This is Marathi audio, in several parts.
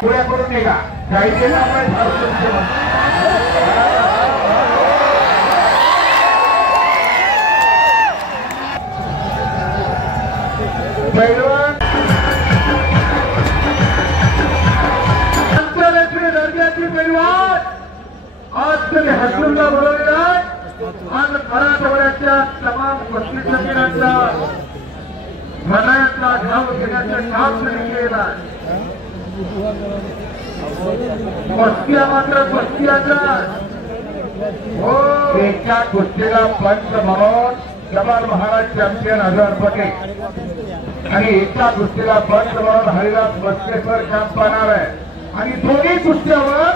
पुढे करून निघा जायचे ना पैलवान आंतरराष्ट्रीय दर्जाची पैलवान आज तुम्ही हसूनला बोलवलेला आज मराठवाड्याच्या तमाम पस्तीसच्या मनाचा घाव घेण्याचं काम त्यांनी केलेला पस्त्या मात्र पस्त्याचा हो एका कुस्तीला पंच म्हणून जमाल महाराज चॅम्पियन 1000 रुपये आणि एका कुस्तीला पंच म्हणून हरिदास बसकेश्वर कॅम्प पाहणार आहे आणि दोन्ही कुस्त्यावर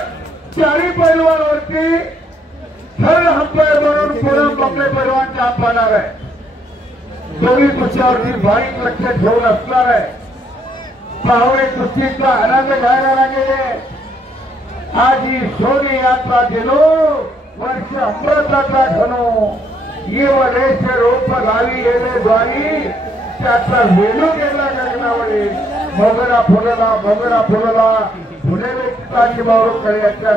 40 पैलवानवरती थर्ड अंपायर म्हणून पुढे पकडे पैलवान कॅम्प पाहणार आहे दोन्ही कुस्त्यावरती बारीक लक्ष ठेवून असणार आहे पाहुणे कुस्तीचा आनंद घ्यायला लागेले आज ही सोनी यात्रा गेलो वर्ष अमृताचा घनो ये वरेश रोप लावी येणे द्वारी त्याचा वेलू गेला गगनावळी मोगरा फुलला पुणे व्यक्तीची मावळ कळ्याच्या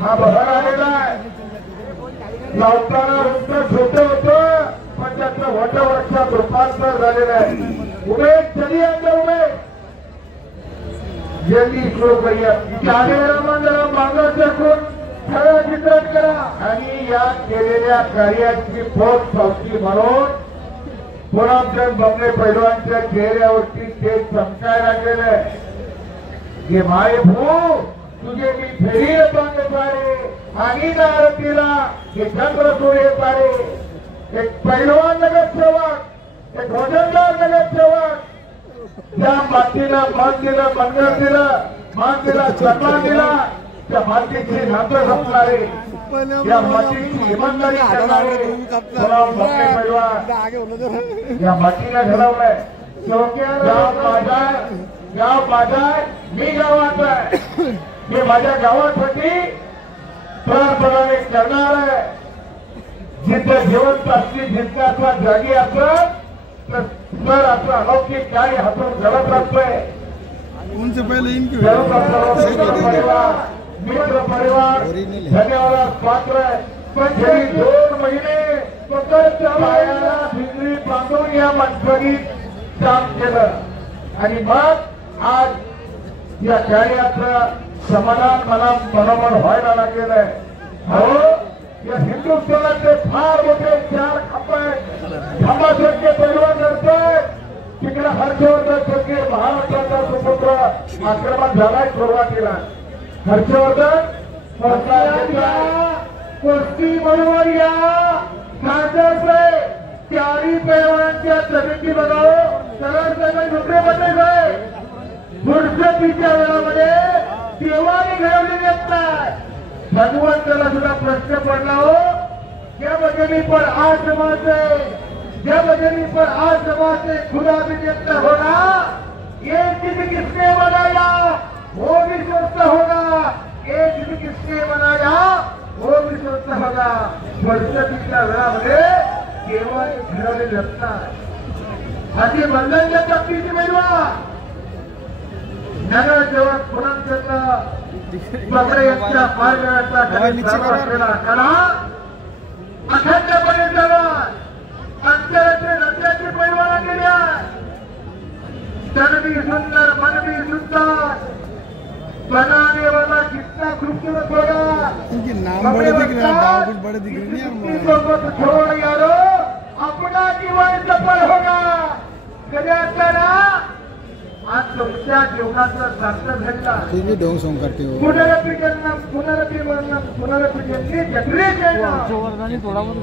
हा बहर आलेला आहे लावताना वृत्त छोटे होतं पण त्याचं वटवृक्षात रूपांतर झालेलं आहे उमेश चली आता उमेश जल्दी सुरू करूया मंदिरा मागं टाकून सगळं चित्रण करा आणि या केलेल्या कार्याची पोच पावती म्हणून पुरामचंद बमणे पैलवानच्या चेहऱ्यावरती ते चमकायला गेले हे माय भू तुझे मी फेरी बांधे पारे आणि आरतीला हे चंद्र सोडे पारे एक पैलवान नगरसेवक एक वजनदार नगरसेवक त्या मातीला मान दिलं मनगर दिलं मान दिला सन्मान दिला त्या मातीची नातं जपणारे या मातीची इमानदारी करणारे या मातीला घडवलंय गाव माझा मी गावात आहे मी माझ्या गावासाठी प्राणपणाने करणार आहे जिथे जिवंत असली जितका आपला जागी असत तर आपला अलौकिक कार्य हातून घडत राहतोय उनसे पहले इनकी परिवार मित्र परिवार धन्यवाद पात्र आहे पण गेली 2 महिने पायाला भिंगरी बांधून या माणसाने काम केलं आणि मग आज या कार्याचं समाधान मला मनोमन व्हायला लागलेलं आहे हो या हिंदुस्थानाचे फार मोठे 4 खांब आहेत खांबासारखे पैलवान करतोय तिकडे हर्षवर्धन सारखे महाराष्ट्राचा सुपुत्र आक्रमण झालाय सुरुवातीला हर्षवर्धन कुस्ती बरोबर या खासदारचे 40 पैलवानांच्या समिती बघावं सरळ दुसरे बदले गए पुढच्या वेळामध्ये देवाने घडवलेली असतात भगवंताला सुद्धा प्रश्न पडला हो क्या बजनी पर आज समाते जब बजनी पर आज समाते खुदा भी देखता होगा ये जिद किसने बनाया वो भी सोचता होगा ये जिद किसने बनाया वो भी सोचता होगा पुढच्या वेळामध्ये देवाने घडवलेली असतात अशी बंधनच्या तप्पीची मिळवा नगर जेव्हा पुनर्जन्म पकडे यांच्या मार्गाचा कला अखंडपणे जवान अंतराचे रस्त्याची पैलवाना केल्या तन भी सुंदर मन भी सुंदर बनाने वाला कितना खूबसूरत होगा इनके नाम बड़े दिख रहे हैं दाव कुछ बड़े दिख रहे हैं छोड़ यारो अपना जीवन सफल होगा कल्याण आज तुमच्या जीवनाचा सार्थक घडला फिर भी ढोंग सोंग करते हो पुनरपी जन्म पुनरपी मरणम पुनरपी जन्मी जगरे जन्म थोड़ा बहुत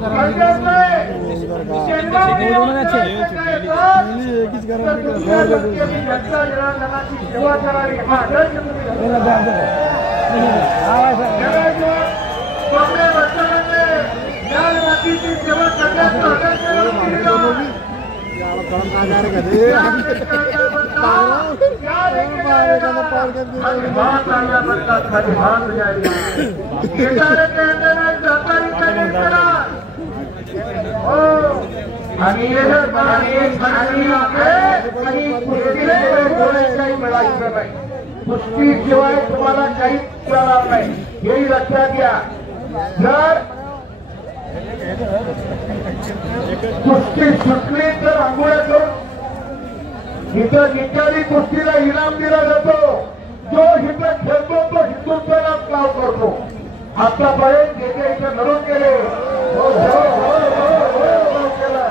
सेवा करावी हा मातीची सेवा करण्याचा आणि कुस्तीशिवाय तुम्हाला काहीच मिळणार नाही, हेही लक्षात घ्या. जर कुस्ती सुटली तर आंघोळ्या करून इथं निकाली कुस्तीला इनाम दिला जातो. जो इथं खेळतो तो हिंदुस्थानात नाव करतो. आतापर्यंत जे जे इथं लढून गेले केलं.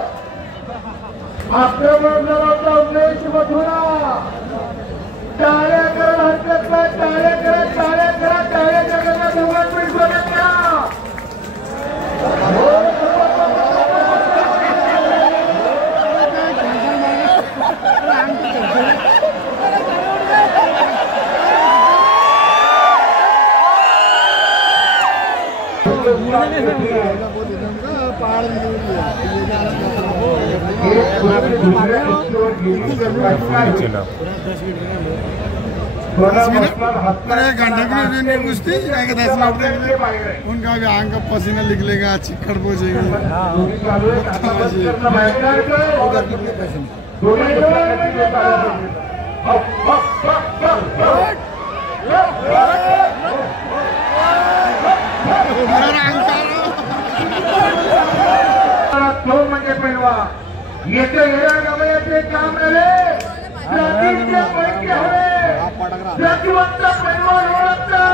आक्रमण जनाचा उद्देश मधुरा. टाळ्या करा, हरकत नाही, टाळ्या करा, टाळ्या करा, टाळ्या करा, दोघांपैकी स्वागत करा. घंटा कुश्ती 10 मिनट उनका भी आंख का पसीना निकलेगा, चिक्कड़ पहुंचेगी. तो म्हणजे पैलवा येथे येण्या गवयाचे काम नव्हे, जातीचे पैकी हवे. जातीवंत पैलवान ओळखता,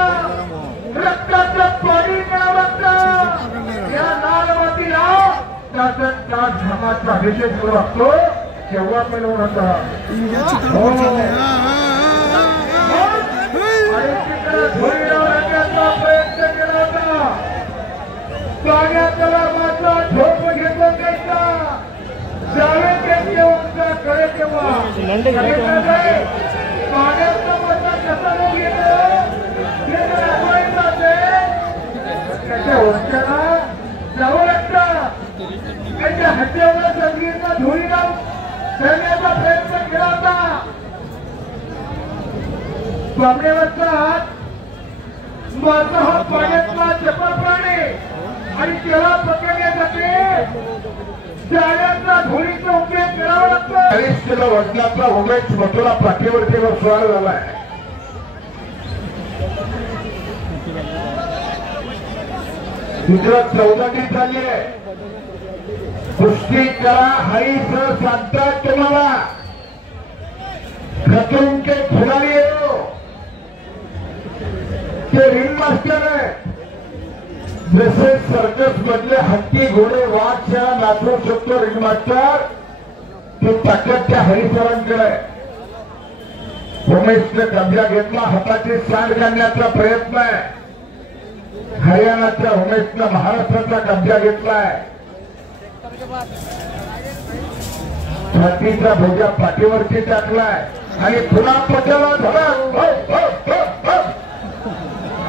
रक्ताचं पाणी मिळवता. या लालमातीला तासन तास घामाचा अभिषेक सुरू असतो तेव्हा पैलवान होता. आणि तिकडे धुळी लावण्याचा प्रयत्न केला होता. पाण्याचा मात्र झोप घेतो त्याचा जावे तेव्हा कडे तेव्हा पाण्याचा मात्र कसा लोक येतो हे जर आठवायचं असेल त्याच्या वंशाला जावं लागतं. त्यांच्या हत्यावर संगीतला धुळी लावून करण्याचा प्रयत्न केला होता. बाबडेवरचा हात माझा हा पाण्यातला चपळ प्राणी आणि त्याला पकडण्यासाठी जाळ्याचा धुळीचा उपयोग करावा लागतो. 40 किलो वजनाचा उमेश मथुरा पाठीवरती स्वार झालाय. गुजरात 14 झाली आहे. कुस्ती करा हरी सर सांगतात तुम्हाला. खतून के खिलाडी हो, ते रिंग मास्टर आहे. जसे सर्कस मधले हत्ती घोडे वाघ शेळा नाचवू शकतो रिंग मास्टर, ती ताकद त्या हरिसरांकडे. उमेशने कब्जा घेतला, हाताची सांड काढण्याचा प्रयत्न आहे. हरियाणाच्या उमेशनं महाराष्ट्राचा कब्जा घेतलाय. छातीचा भोजा पाठीवरती टाकलाय आणि पुन्हा पचाला धडक.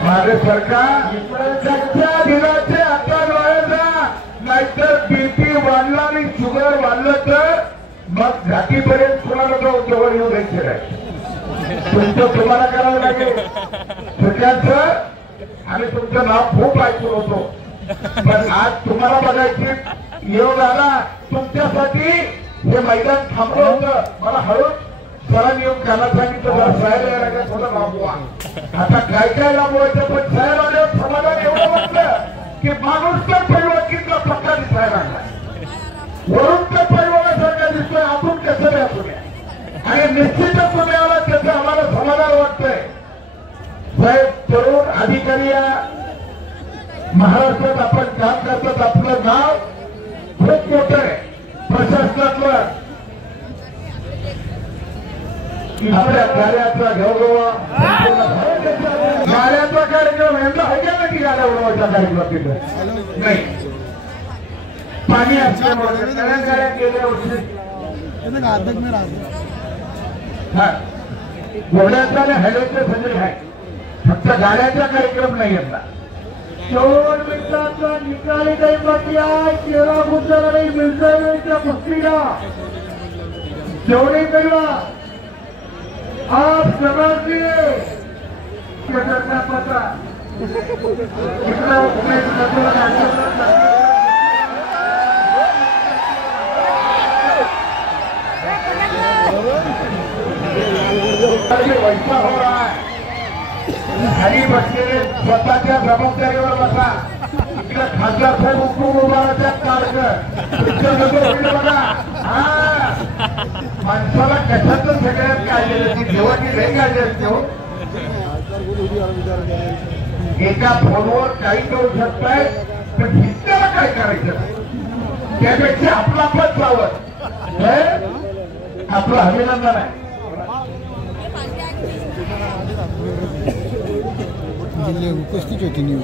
माझे सरकार कच्च्या दिनाचे आता डोळ्याचा, नाहीतर बीपी वाढला आणि शुगर वाढलं तर मग घाटीपर्यंत कुणाला जवळ येऊ द्यायचे नाही. तुमचं तुम्हाला करावं लागेल. सगळ्यांचं आम्ही तुमचं नाव खूप ऐकून होतो, पण आज तुम्हाला बघायची योग आला. तुमच्यासाठी हे मैदान थांबलं होतं. मला हळूच सरांनी येऊन काना सांगितलं जरा साहेब यायला लागेल, थोडं लांबवा. आता काय काय लांबवायचं, पण साहेब आल्यावर समाधान एवढं वाटलं की माणूस तर पैलवानकीतला पक्का दिसायला लागला. वरून तर पैलवानासारखा दिसतोय, आपण कसं बी असू द्या. आणि निश्चितच तुम्ही आला त्याचं आम्हाला समाधान वाटतंय. साहेब तरुण अधिकारी या महाराष्ट्रात आपण काम करतात, आपलं नाव खूप मोठं आहे प्रशासनातलं. आपल्या कार्याचा घेऊगोवा गाड्याचा कार्यक्रम यांचा आहे का की गाड्या उडवायचा कार्यक्रम तिथं नाही. पाणी असल्यामुळे गाड्या गेल्या वर्षी घोड्याचा आणि हॅलोचे सगळे आहे, फक्त गाड्याचा कार्यक्रम नाही यंदा. 4 मिनिटाचा निकाली टाइम बाकी आहे. 13 गुजर आणि मिरजाच्या कुस्तीला जेवढे कळवा आप समझिए पता कितना उमेश मथुरा वैसा हो रहा है खाली बसलेले स्वतःच्या जबाबदारीवर बसा इकडे खासदार साहेब उठून उभारायच्या कार्य बघा हा माणसाला कशाचं सगळ्यात काळजी असते देवाची लय काळजी असते हो एका फोनवर काही करू शकताय पण हिंसाला काय करायचं त्यापेक्षा आपला पण सावध आपलं अभिनंदन आहे जिल्हे उपस्थित होती नाही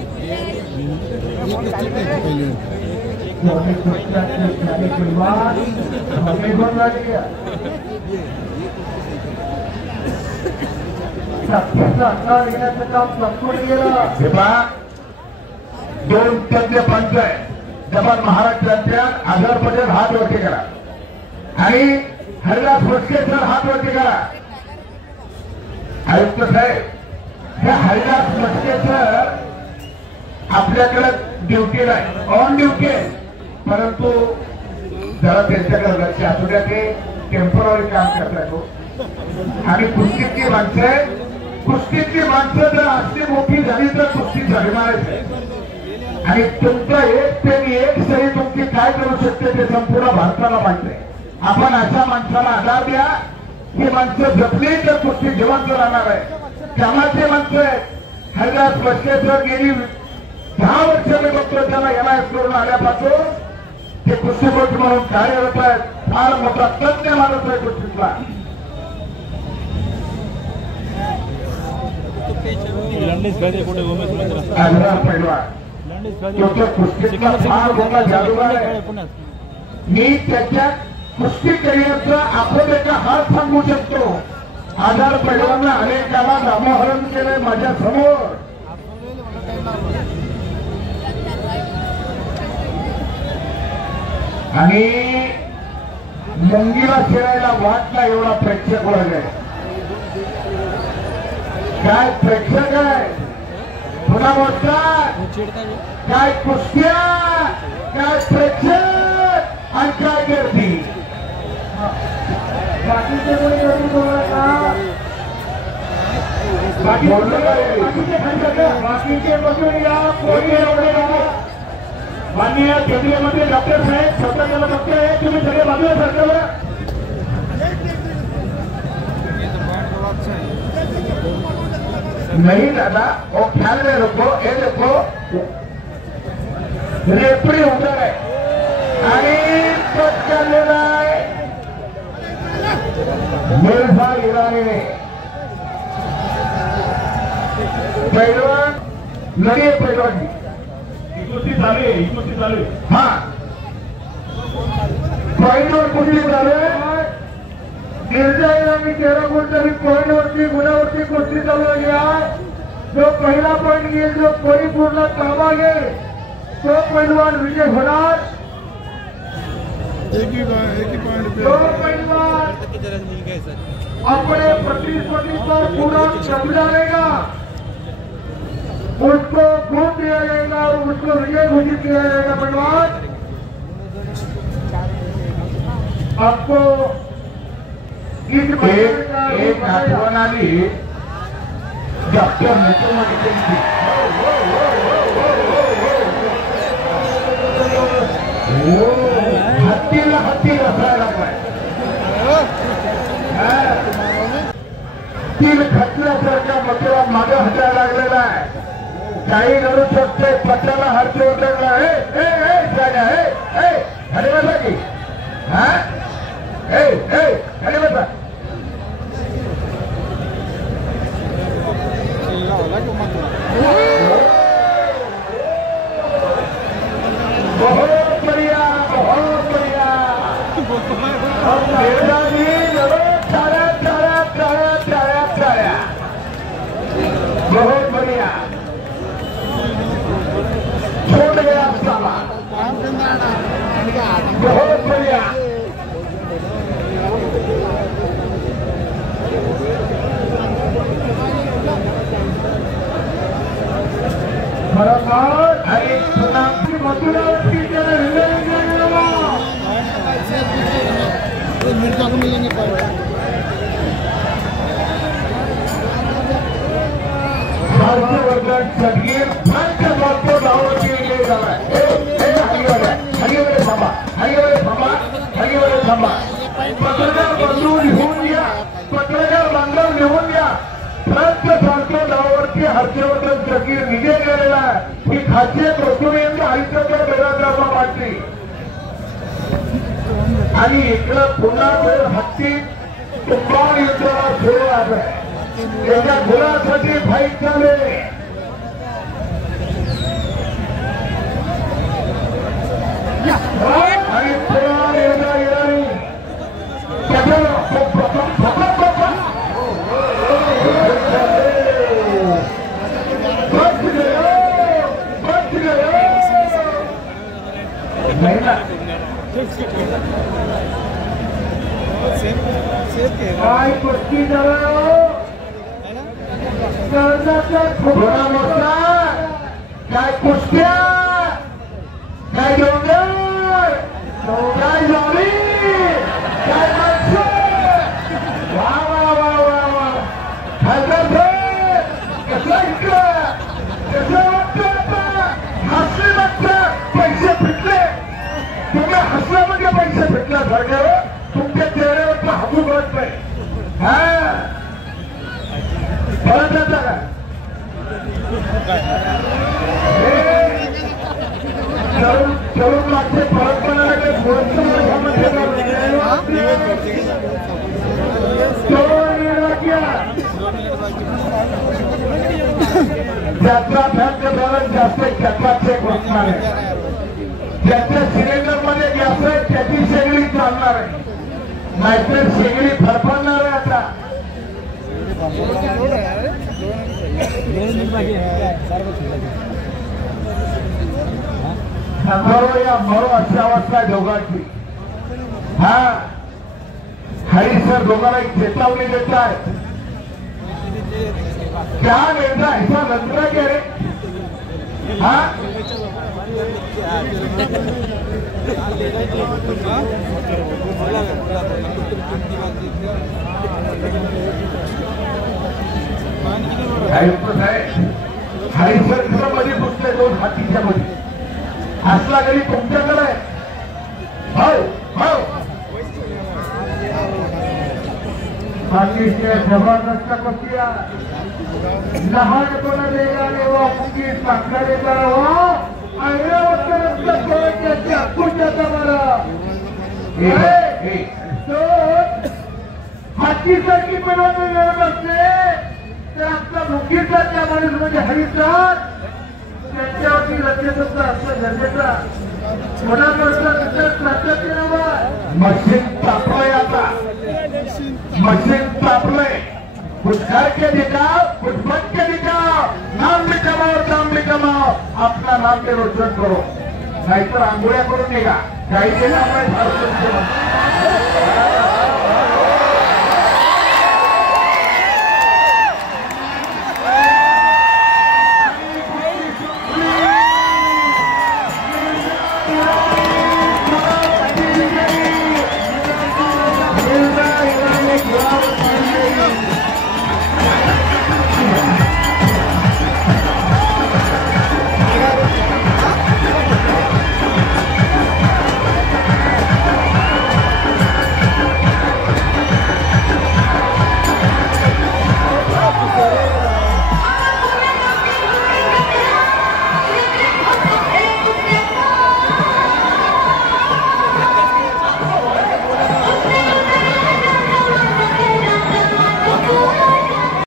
उपस्थित नाही पहिले काम संपूर्ण गेलं दोन तज्ञ पंच आहे जपान महाराष्ट्राच्या आझाद पटेल हात वरती करा आणि हरिदास भोसले सर हात वरती करा आयुक्त साहेब हे हरिदास भोसले सर आपल्याकडे ड्युटीला आहे ऑन ड्युटी आहे परंतु जरा त्यांच्याकडे लक्ष असू द्या ते टेम्पररी काम करतात आणि कुस्तीतली माणसं जर असली मोठी झाली तर कुस्ती झगणारच आहे आणि तुमचं एक ते एक सही तुमची काय करू शकते ते संपूर्ण भारताला माहिती आहे आपण अशा माणसाला आधार द्या ही माणसं जपली तर कुस्ती जिवंत राहणार आहे कामाचे माणसं आहेत हरिदास भोसले सर गेली 10 वर्ष मी बघतो त्यांना MIS करून आल्यापासून ते कुस्तीपटू म्हणून कार्यरत आहेत फार मोठा तज्ञ माणूस आहे कुस्तीतला फार मोठा जादूगार आहे मी त्याच्या कुस्ती करिअरचा आपण एका हात सांगू शकतो आधार पैलवानला अनेकाला नामोहरण केलंय माझ्या समोर आणि मुंगीला खेळायला वाटला एवढा प्रेक्षक वर्ग आहे काय प्रेक्षक आहे पुन्हा बोलतात काय कुस्त्या काय प्रेक्षक आणि काय गर्दी बाकीचे कोणी गर्दी बोलला बाकीचे बसून या कोणी माननीय केंद्रीय मंत्री डॉक्टर साहेब स्वतःला बघतोय तुम्ही सगळे बाजूला सरकारवर नहीं दादा वो ख्याल में रखो ये देखो रेफरी उधर है आणि कट चाललेला आहे मिर्झा इराणी पैलवान लढे पैलवान कुस्ती चालू हा पॉइंटवर कुस्ती चालू आहे मिर्झा इराणी 13 गुण तरी पॉइंटवरती गुणावरती कुस्ती चालू आहे जो पहिला पॉइंट घेईल जो परिपूर्ण ताबा घेईल तो पैलवान विजय होणार एक ही पॉइंट जो पैलवान अपने प्रतिस्पर्धी पर पूरा कब्जा लेगा उसको खून दिया जाएगा और उसको विजय घोषित किया जाएगा पैलवान आपको एक आठवण आली डॉक्टर नेतृत्वाची हत्तीला हत्ती रसायला लागलाय तीन खचल्यासारख्या मथुरा मागे हटायला लागलेला आहे काही करू शकते पत्राला हात जोड लागला अरे बसा की हा अरे बसा बहुत बढ़िया बहुत बढ़िया छोड़ गया साला बहुत बढ़िया बराबर अरे प्रणामी मथुरावती मिर्जा को मिलेंगे जगीर पंच बोलतो गावावरती विजय झालाय. हरिवरे थांबा, हरिवरे थांबा, हरिवरे थांबा. पत्रकार बंधू लिहून घ्या, पत्रकार बांधव लिहून घ्या. पंच बोलतो गावावरती हर्षवर्धन जगीर विजय केलेला आहे. ही खासियत रचून आयुष्याच्या बेराद्रामा वाटली. आणि इकडं पुन्हा जर हत्ती तुंबावून युद्धाला सुरू आहे. त्याच्या गुणासाठी फाईट झाले. आणि पुन्हा निर्णय येणारी नाही ना काय कुस्ती झालं. काय कुस्त्या, काय डोंगर, काय झाली, काय माणसं. वा वा वा वा वा. कसं इकडं कसं वाटतं आता. हसले वाटतं पैसे फिटले. तुम्ही हसला म्हणजे पैसे फिटल्यासारखं तुमच्या चेहऱ्यावरचा हसू कळत नाही. हा परत जाता का चढून मागचे परत म्हणाला ज्याचा फॅक्ट बॅलन्स जास्त त्याचा चेक वाचणार आहे. ज्याच्या सिलेंडर मध्ये गॅस आहे त्याची शेगडी चालणार आहे. नाहीतर शेगडी फरफडणार आहे. आता मरो या मरो अशी अवस्था आहे दोघांची. हा हरी सर दोघांना एक चेतावणी देत आहे. क्या निर्णय ऐसा नंतर क्या रे. हा हरीसर खरं मध्ये पुसले दोन हातीच्या मध्ये असला तरी तुमच्याकडे आहे. हो हो बाकीचे जबरदस्त कुस्तिया लहानपणा देणारे व मुंगी साखरे करावा हातीसारखी बनवून मिळत असते तर आपला मुंगीसारखा माणूस म्हणजे हरिसर त्यांच्यावरती रचनेचा असं गरजेचा मशीन तापलंय. आता मशीन तापलंय. कुछ करके दिखाओ, कुछ बन के दिखाओ. नाम भी कमाओ, नाम भी कमाओ. अपना नाम पे रोशन करो. नाहीतर आंघोळ्या करून निघा. काही केलं आपण